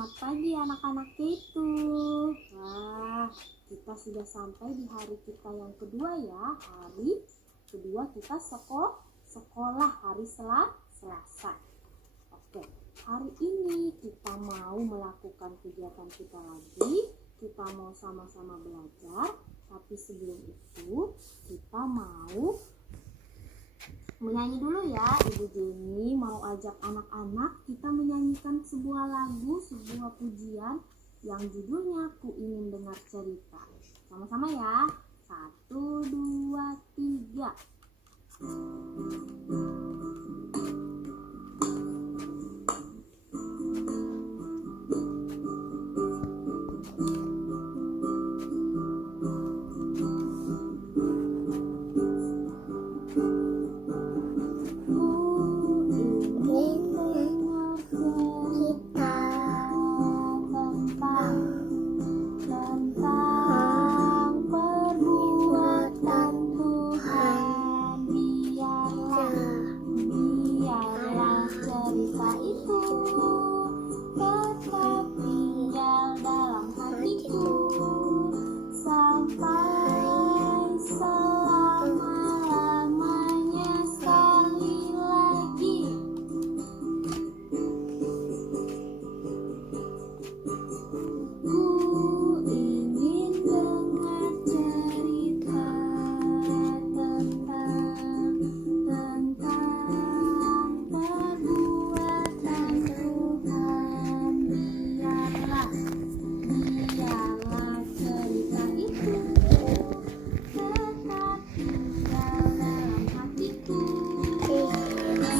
Selamat pagi anak-anak itu. Wah, kita sudah sampai di hari kita yang kedua ya. Hari kedua kita sekolah hari Selasa. Oke, hari ini kita mau melakukan kegiatan kita lagi. Kita mau sama-sama belajar. Tapi sebelum itu kita mau menyanyi dulu ya. Ibu Jenny mau ajak anak-anak kita menyanyikan sebuah lagu, sebuah pujian yang judulnya Ku Ingin Dengar Cerita. Sama-sama ya. 1, 2, 3.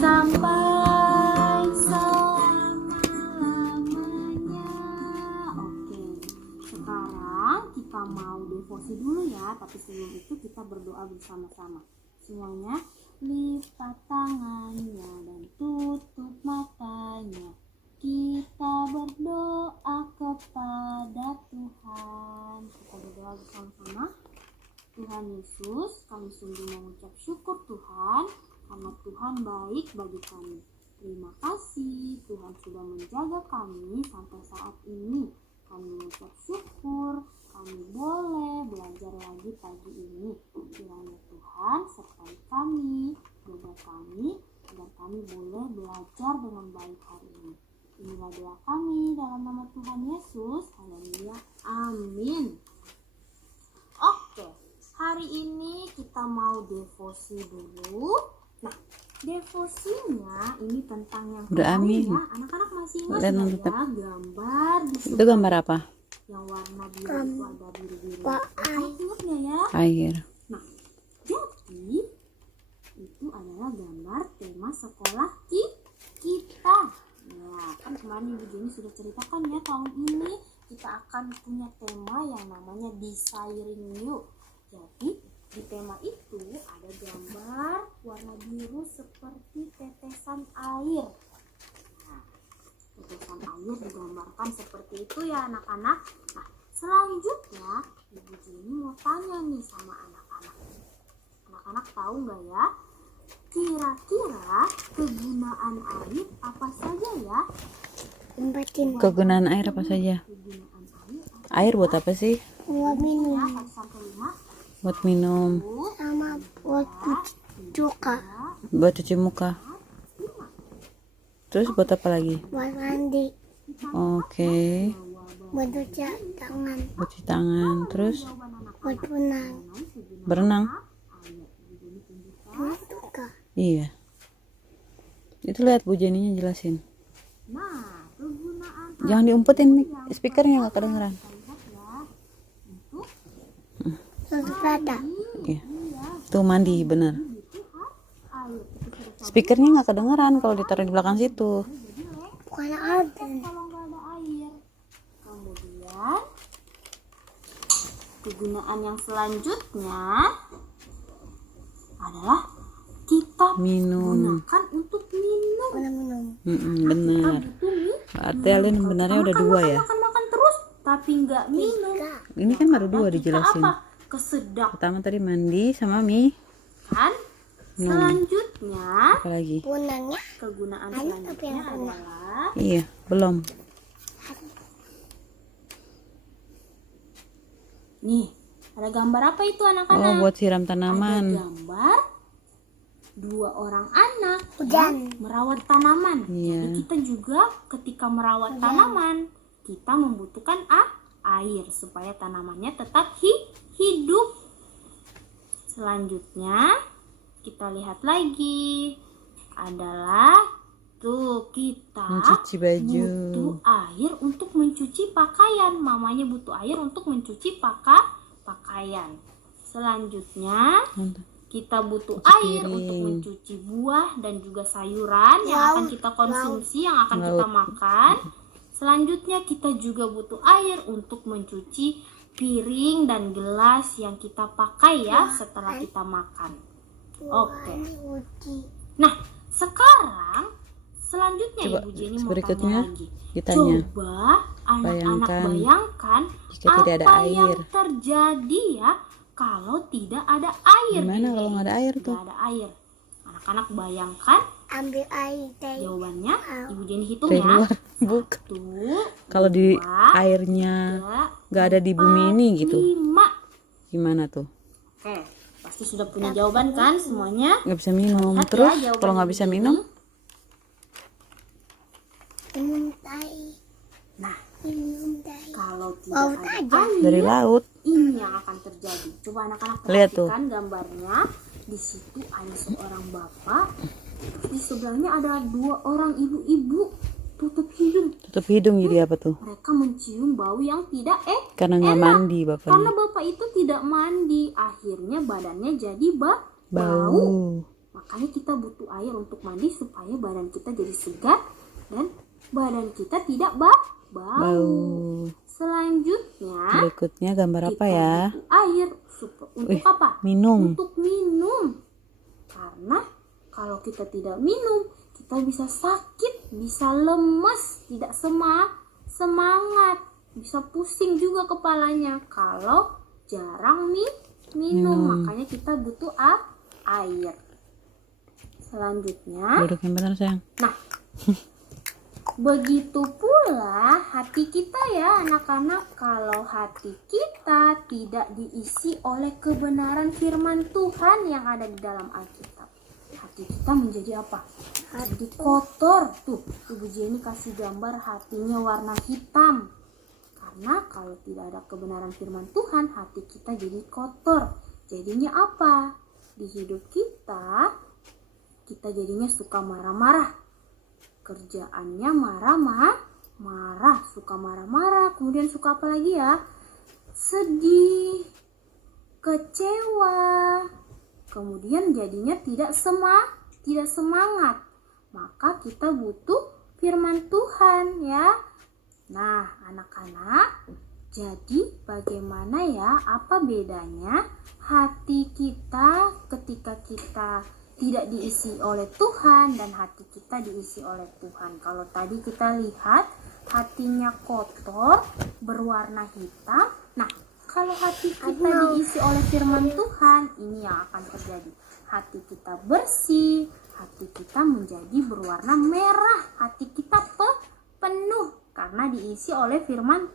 Sampai selama-lamanya. Oke, sekarang kita mau devosi dulu ya. Tapi sebelum itu kita berdoa bersama-sama. Semuanya lipat tangannya dan tutup matanya. Kita berdoa kepada Tuhan. Kita berdoa bersama-sama. Tuhan Yesus, kami sungguh mengucap syukur Tuhan, karena Tuhan baik bagi kami. Terima kasih Tuhan sudah menjaga kami sampai saat ini. Kami mengucap syukur, kami boleh belajar lagi pagi ini. Kiranya Tuhan sertai kami, jaga kami, agar kami boleh belajar dengan baik hari ini. Inilah doa kami dalam nama Tuhan Yesus. Haleluya. Amin. Oke, hari ini kita mau devosi dulu. Nah, devosinya ini tentang yang Amin. ya. Anak-anak masih ingat nggak ya gambar di Itu gambar apa? yang warna biru itu ada biru-biru. Ingat nggak ya? Air. Nah, jadi itu adalah gambar tema sekolah kita. Ya, kan kemarin Ibu Jenny sudah ceritakan ya, tahun ini kita akan punya tema yang namanya Desiring You. Jadi di tema itu ada gambar warna biru seperti tetesan air. Nah, tetesan air digambarkan seperti itu ya anak-anak. Nah, selanjutnya Ibu Jenny mau tanya nih sama anak-anak. Anak-anak tahu nggak ya? Kira-kira kegunaan air apa saja ya? Kegunaan air apa saja? Kegunaan air apa? Air buat apa sih? Buat minum Ya, 1 sampai 5. Buat minum, sama buat cuka, buat cuci muka. Terus buat apa lagi? buat mandi, Oke, buat cuci tangan, buat cuci tangan. Terus buat berenang, berenang. buat cuka. Iya. Itu lihat Bu Jeninya jelasin. Nah, kegunaan Jangan diumpetin speakernya nggak kedengeran. Sepeda, Iya. Tuh mandi bener. Speakernya nggak kedengeran kalau ditaruh di belakang situ. bukan ada. kalau nggak ada air. Kemudian kegunaan yang selanjutnya adalah kita Minum. gunakan untuk minum. Bukan minum. Bener. Berarti Alin benarnya udah 2 ya. Makan terus tapi nggak minum. Ini kan baru 2 Kita dijelasin. apa? Kesedak Pertama tadi mandi sama mie. kan? Selanjutnya Apa lagi? Gunanya kegunaan Ayo, tapi selanjutnya yang adalah Iya, belum. Nih, ada gambar apa itu Oh, anak-anak? buat siram Ada tanaman. gambar 2 orang anak Hujan. yang merawat tanaman. Iya. Jadi kita juga ketika merawat tanaman, kita membutuhkan air supaya tanamannya tetap hidup. Selanjutnya kita lihat lagi adalah tuh kita Mencuci baju. butuh air untuk mencuci pakaian. Mamanya butuh air untuk mencuci pakaian. Selanjutnya kita butuh Cuci air piring. untuk mencuci buah dan juga sayuran yang akan kita konsumsi, yang akan kita Laut. makan. Selanjutnya kita juga butuh air untuk mencuci piring dan gelas yang kita pakai ya setelah kita makan. Oke. Uji. Nah, sekarang selanjutnya Coba Ibu Jenny mau berikutnya tanya lagi. ditanya. Coba anak-anak Bayangkan bayangkan jika tidak ada apa air. yang terjadi ya kalau tidak ada air. Gimana di kalau dunia nggak ada ini? air tuh? Nggak ada air. Anak-anak bayangkan Ambil air dari jawabannya. Ibu Jenny hitung Dari ya. luar. Bukan. 1, Kalau di 2, airnya 3, nggak ada di bumi ini gitu. 5. Gimana tuh? Oke, pasti sudah punya jawaban kan semuanya? Nggak bisa minum. Lihat ya Terus jawaban kalau nggak Ibu bisa Jenny. minum, minum air. Nah, Minum dari kalau Laut tidak ada aja. air, dari laut. ini yang akan terjadi. Coba anak-anak Lihat tuh. perhatikan gambarnya. Di situ ada seorang bapak, di sebelahnya ada 2 orang ibu-ibu tutup hidung. Tutup hidung jadi apa tuh? Mereka mencium bau yang tidak Karena nggak enak. mandi Karena bapaknya. bapak itu tidak mandi, akhirnya badannya jadi bau. Bau. Makanya kita butuh air untuk mandi supaya badan kita jadi segar dan badan kita tidak bau. Bau. Selanjutnya Berikutnya gambar apa kita ya? butuh air untuk apa? Minum. Untuk minum. Karena kalau kita tidak minum, kita bisa sakit, bisa lemes, tidak semangat, bisa pusing juga kepalanya kalau jarang minum. Makanya kita butuh air. Selanjutnya, Duduk yang benar sayang. nah, begitu pula hati kita ya anak-anak. Kalau hati kita tidak diisi oleh kebenaran firman Tuhan yang ada di dalam Alkitab, hati kita menjadi apa? Jadi kotor. Tuh, Ibu Jenny kasih gambar hatinya warna hitam. Karena kalau tidak ada kebenaran firman Tuhan, hati kita jadi kotor. Jadinya apa? Di hidup kita jadinya suka marah-marah. Kerjaannya marah, suka marah-marah, kemudian suka apa lagi ya? Sedih, kecewa, kemudian jadinya tidak semangat. Maka kita butuh firman Tuhan ya. Nah, anak-anak, jadi bagaimana ya? Apa bedanya hati kita ketika kita tidak diisi oleh Tuhan dan hati kita diisi oleh Tuhan? Kalau tadi kita lihat hatinya kotor, berwarna hitam. Nah, kalau hati kita diisi oleh firman Tuhan, ini yang akan terjadi. Hati kita bersih, hati kita menjadi berwarna merah. Hati kita penuh karena diisi oleh firman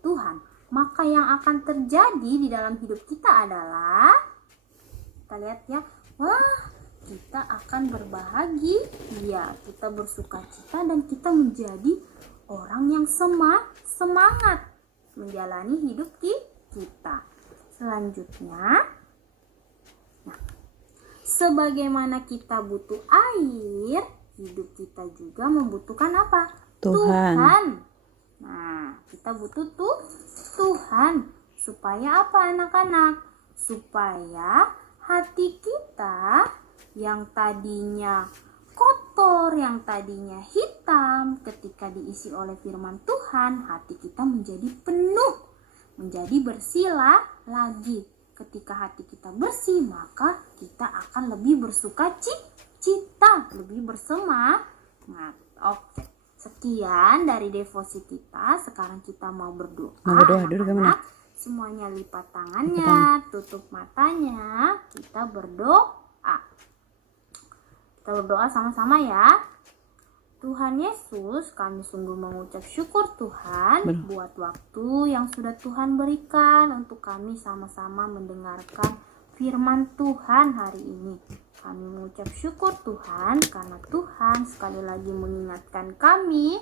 Tuhan. Maka yang akan terjadi di dalam hidup kita adalah, kita lihat ya, wah, kita akan berbahagia, kita bersuka cita, dan kita menjadi orang yang semangat menjalani hidup kita. Selanjutnya, nah, sebagaimana kita butuh air, hidup kita juga membutuhkan apa? Tuhan. Nah, kita butuh Tuhan. Supaya apa anak-anak? Supaya hati kita yang tadinya kotor, yang tadinya hitam, ketika diisi oleh firman Tuhan, hati kita menjadi penuh, menjadi bersih lagi. Ketika hati kita bersih, maka kita akan lebih bersuka cita, lebih bersemangat. Oke, sekian dari devosi kita. Sekarang kita mau berdoa. Mau berdoa dulu gimana? Semuanya lipat tangannya, tutup matanya, kita berdoa. Kita berdoa sama-sama ya. Tuhan Yesus, kami sungguh mengucap syukur Tuhan buat waktu yang sudah Tuhan berikan untuk kami sama-sama mendengarkan firman Tuhan hari ini. Kami mengucap syukur Tuhan karena Tuhan sekali lagi mengingatkan kami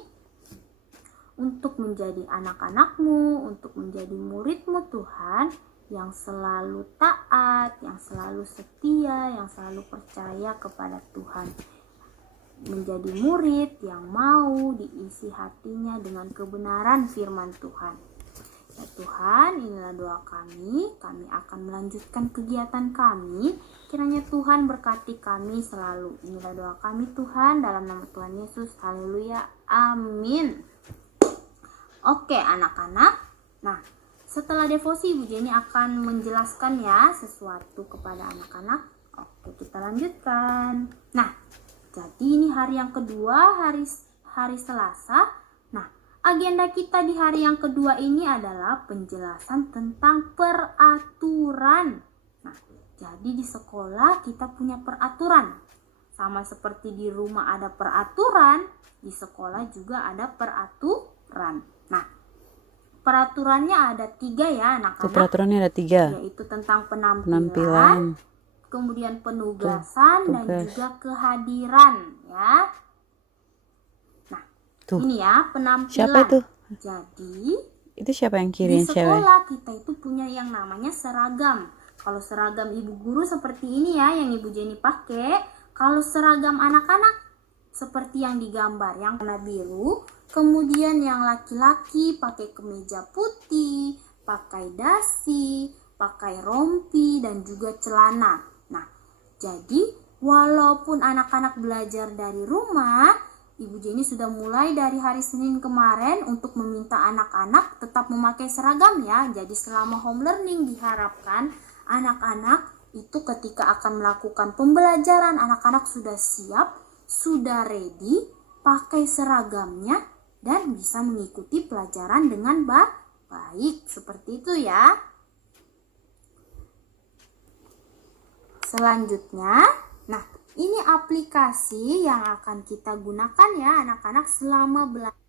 untuk menjadi anak-anak-Mu, untuk menjadi murid-Mu Tuhan, yang selalu taat, yang selalu setia, yang selalu percaya kepada Tuhan. Menjadi murid yang mau diisi hatinya dengan kebenaran firman Tuhan. Ya Tuhan, inilah doa kami akan melanjutkan kegiatan kami. Kiranya Tuhan berkati kami selalu. Inilah doa kami Tuhan, dalam nama Tuhan Yesus. Haleluya, amin. Oke anak-anak, nah setelah devosi Ibu Jenny akan menjelaskan ya sesuatu kepada anak-anak. Oke, kita lanjutkan. Nah, jadi ini hari yang kedua, hari Selasa. Nah, agenda kita di hari yang kedua ini adalah penjelasan tentang peraturan. Nah, jadi di sekolah kita punya peraturan. Sama seperti di rumah ada peraturan, di sekolah juga ada peraturan. Nah, peraturannya ada 3 ya anak-anak. Peraturannya ada 3. Yaitu tentang penampilan, kemudian penugasan dan juga kehadiran ya. Nah, ini ya penampilan. Siapa itu? Jadi Itu siapa yang kirim di cewek? sekolah kita itu punya yang namanya seragam. Kalau seragam ibu guru seperti ini ya yang Ibu Jenny pakai. Kalau seragam anak-anak seperti yang digambar, yang warna biru. Kemudian yang laki-laki pakai kemeja putih, pakai dasi, pakai rompi dan juga celana. Nah, jadi walaupun anak-anak belajar dari rumah, Ibu Jenny sudah mulai dari hari Senin kemarin untuk meminta anak-anak tetap memakai seragam ya. Jadi selama home learning diharapkan anak-anak itu ketika akan melakukan pembelajaran, anak-anak sudah siap, sudah ready, pakai seragamnya dan bisa mengikuti pelajaran dengan baik. Seperti itu ya. Selanjutnya, nah ini aplikasi yang akan kita gunakan ya anak-anak selama belajar.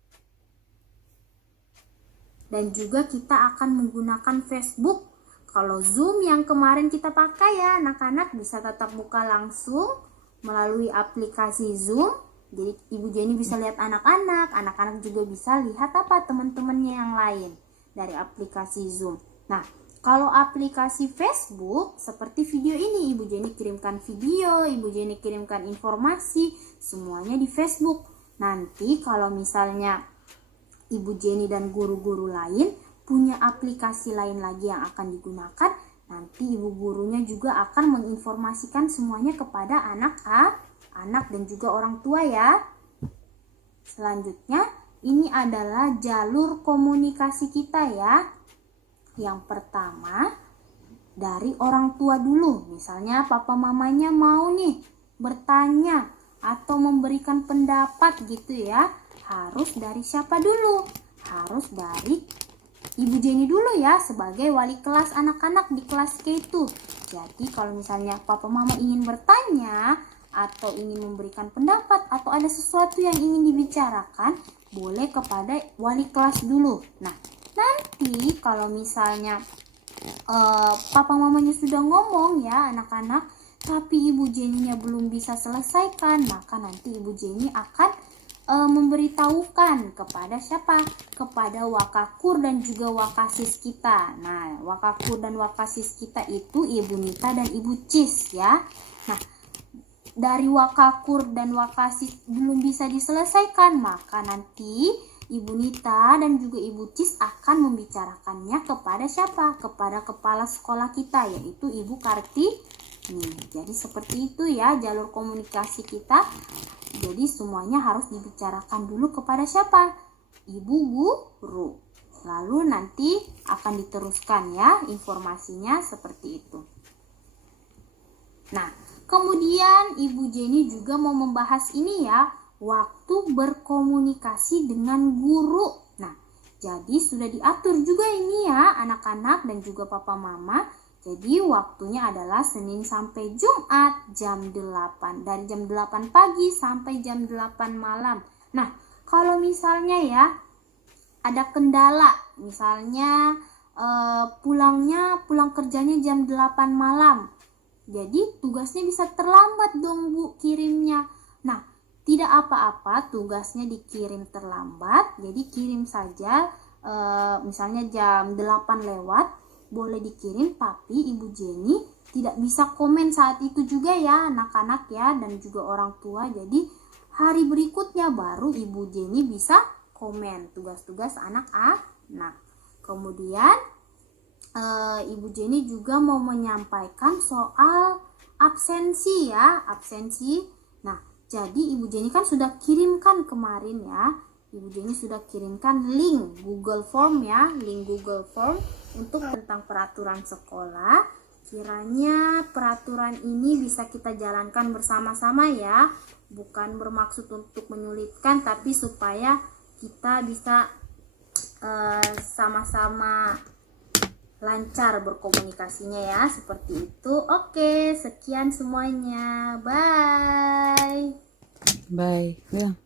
Dan juga kita akan menggunakan Facebook. Kalau Zoom yang kemarin kita pakai ya anak-anak bisa tetap buka langsung melalui aplikasi Zoom. Jadi Ibu Jenny bisa lihat anak-anak, anak-anak juga bisa lihat apa teman-temannya yang lain dari aplikasi Zoom. Nah, kalau aplikasi Facebook seperti video ini, Ibu Jenny kirimkan video, Ibu Jenny kirimkan informasi, semuanya di Facebook. Nanti kalau misalnya Ibu Jenny dan guru-guru lain punya aplikasi lain lagi yang akan digunakan, nanti ibu gurunya juga akan menginformasikan semuanya kepada anak dan juga orang tua ya. Selanjutnya, ini adalah jalur komunikasi kita ya. Yang pertama, dari orang tua dulu. Misalnya papa mamanya mau nih bertanya atau memberikan pendapat gitu ya. Harus dari siapa dulu? Harus dari Ibu Jenny dulu ya sebagai wali kelas anak-anak di kelas K2. Jadi kalau misalnya papa mama ingin bertanya atau ingin memberikan pendapat atau ada sesuatu yang ingin dibicarakan, boleh kepada wali kelas dulu. Nah, nanti kalau misalnya papa mamanya sudah ngomong ya anak-anak, tapi Ibu Jenny-nya belum bisa selesaikan, maka nanti Ibu Jenny akan memberitahukan kepada siapa? Kepada wakakur dan juga wakasis kita. Nah, wakakur dan wakasis kita itu Ibu Nita dan Ibu Cis ya. Nah, dari wakakur dan wakasis belum bisa diselesaikan, maka nanti Ibu Nita dan juga Ibu Cis akan membicarakannya kepada siapa? Kepada kepala sekolah kita, yaitu Ibu Kartini. Jadi seperti itu ya jalur komunikasi kita. Jadi semuanya harus dibicarakan dulu kepada siapa? Ibu guru. Lalu nanti akan diteruskan ya informasinya seperti itu. Nah, kemudian Ibu Jenny juga mau membahas ini ya, waktu berkomunikasi dengan guru. Nah, jadi sudah diatur juga ini ya anak-anak dan juga papa mama. Jadi waktunya adalah Senin sampai Jumat jam 8. Dari jam 8 pagi sampai jam 8 malam. Nah, kalau misalnya ya ada kendala, misalnya pulang kerjanya jam 8 malam. Jadi tugasnya bisa terlambat dong Bu kirimnya. Nah, tidak apa-apa tugasnya dikirim terlambat. Jadi kirim saja misalnya jam 8 lewat boleh dikirim, tapi Ibu Jenny tidak bisa komen saat itu juga ya anak-anak ya, dan juga orang tua. Jadi hari berikutnya baru Ibu Jenny bisa komen tugas-tugas anak-anak. Kemudian Ibu Jenny juga mau menyampaikan soal absensi ya, absensi. Nah, jadi Ibu Jenny kan sudah kirimkan kemarin ya. Ibu Jenny sudah kirimkan link Google Form ya, link Google Form untuk tentang peraturan sekolah. Kiranya peraturan ini bisa kita jalankan bersama-sama ya. Bukan bermaksud untuk menyulitkan, tapi supaya kita bisa sama-sama lancar berkomunikasinya ya, seperti itu. Oke, sekian semuanya. Bye. Bye. Bilang.